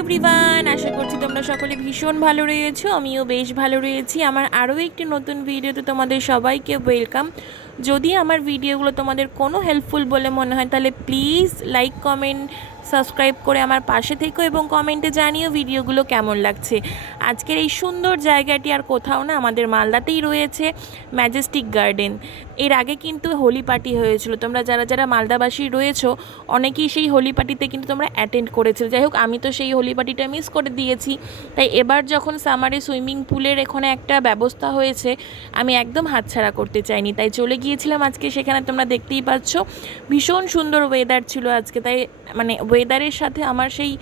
Everyone, আশা করছি তোমরা সকলে ভীষণ ভালো রয়েছো। আমিও বেশ ভালো রয়েছি। আমার আরও একটি নতুন ভিডিওতে তোমাদের সবাইকে ওয়েলকাম। যদি আমার ভিডিওগুলো তোমাদের কোনো হেল্পফুল বলে মনে হয় তাহলে প্লিজ লাইক, কমেন্ট, সাবস্ক্রাইব করে আমার পাশে থেকো এবং কমেন্টে জানিও ভিডিওগুলো কেমন লাগছে। আজকের এই সুন্দর জায়গাটি আর কোথাও না, আমাদের মালদাতেই রয়েছে ম্যাজেস্টিক গার্ডেন। এর আগে কিন্তু হোলি পার্টি হয়েছিল। তোমরা যারা যারা মালদাবাসী রয়েছো অনেকেই সেই হোলি পার্টিতে কিন্তু তোমরা অ্যাটেন্ড করেছিল। যাই হোক, আমি তো সেই হোলি পার্টিটা মিস করে দিয়েছি। তাই এবার যখন সামারে সুইমিং পুলের এখানে একটা ব্যবস্থা হয়েছে, আমি একদম হাতছাড়া করতে চাইনি, তাই চলে গিয়েছিলাম আজকে সেখানে। তোমরা দেখতেই পাচ্ছ ভীষণ সুন্দর ওয়েদার ছিল আজকে। তাই মানে ওয়েদারের সাথে আমার সেই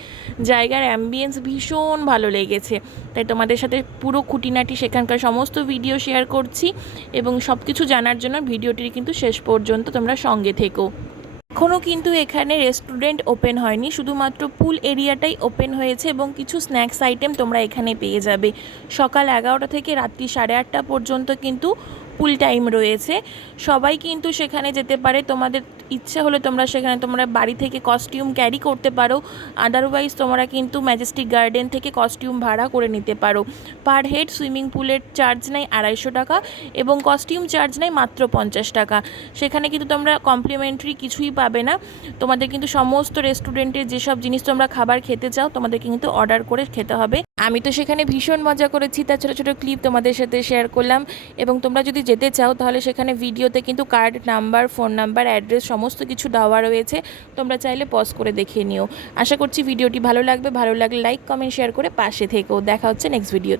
জায়গার অ্যাম্বিয়েন্স ভীষণ ভালো লেগেছে। তাই তোমাদের সাথে পুরো খুঁটিনাটি সেখানকার সমস্ত ভিডিও শেয়ার করছি এবং সব কিছু জানার জন্য ভিডিওটির কিন্তু শেষ পর্যন্ত তোমরা সঙ্গে থেকো। এখনও কিন্তু এখানে রেস্টুরেন্ট ওপেন হয়নি, শুধুমাত্র পুল এরিয়াটাই ওপেন হয়েছে এবং কিছু স্ন্যাক্স আইটেম তোমরা এখানে পেয়ে যাবে। সকাল 11টা থেকে রাত্রি 8:30 পর্যন্ত কিন্তু পুল টাইম রয়েছে। সবাই কিন্তু সেখানে যেতে পারে। তোমাদের ইচ্ছে হলে তোমরা সেখানে তোমরা বাড়ি থেকে কস্টিউম ক্যারি করতে পারো, আদারওয়াইজ তোমরা কিন্তু ম্যাজেস্টিক গার্ডেন থেকে কস্টিউম ভাড়া করে নিতে পারো। পার হেড সুইমিং পুলের চার্জ নেয় 250 টাকা এবং কস্টিউম চার্জ নেয় মাত্র 50 টাকা। সেখানে কিন্তু তোমরা কমপ্লিমেন্টারি কিছুই পাবে না। তোমাদের কিন্তু সমস্ত রেস্টুরেন্টের যেসব জিনিস তোমরা খাবার খেতে চাও তোমাদেরকে কিন্তু অর্ডার করে খেতে হবে। আমি তো সেখানে ভীষণ মজা করেছি, তার ছোটো ছোটো ক্লিপ তোমাদের সাথে শেয়ার করলাম। এবং তোমরা যদি যেতে চাও তাহলে সেখানে ভিডিওতে কিন্তু card number, phone number, address সমস্ত কিছু দেওয়া রয়েছে। তোমরা চাইলে পজ করে দেখে নিও। আশা করছি ভিডিওটি ভালো লাগবে। ভালো লাগলে লাইক, কমেন্ট, শেয়ার করে পাশে থেকো। দেখা হচ্ছে নেক্সট ভিডিও।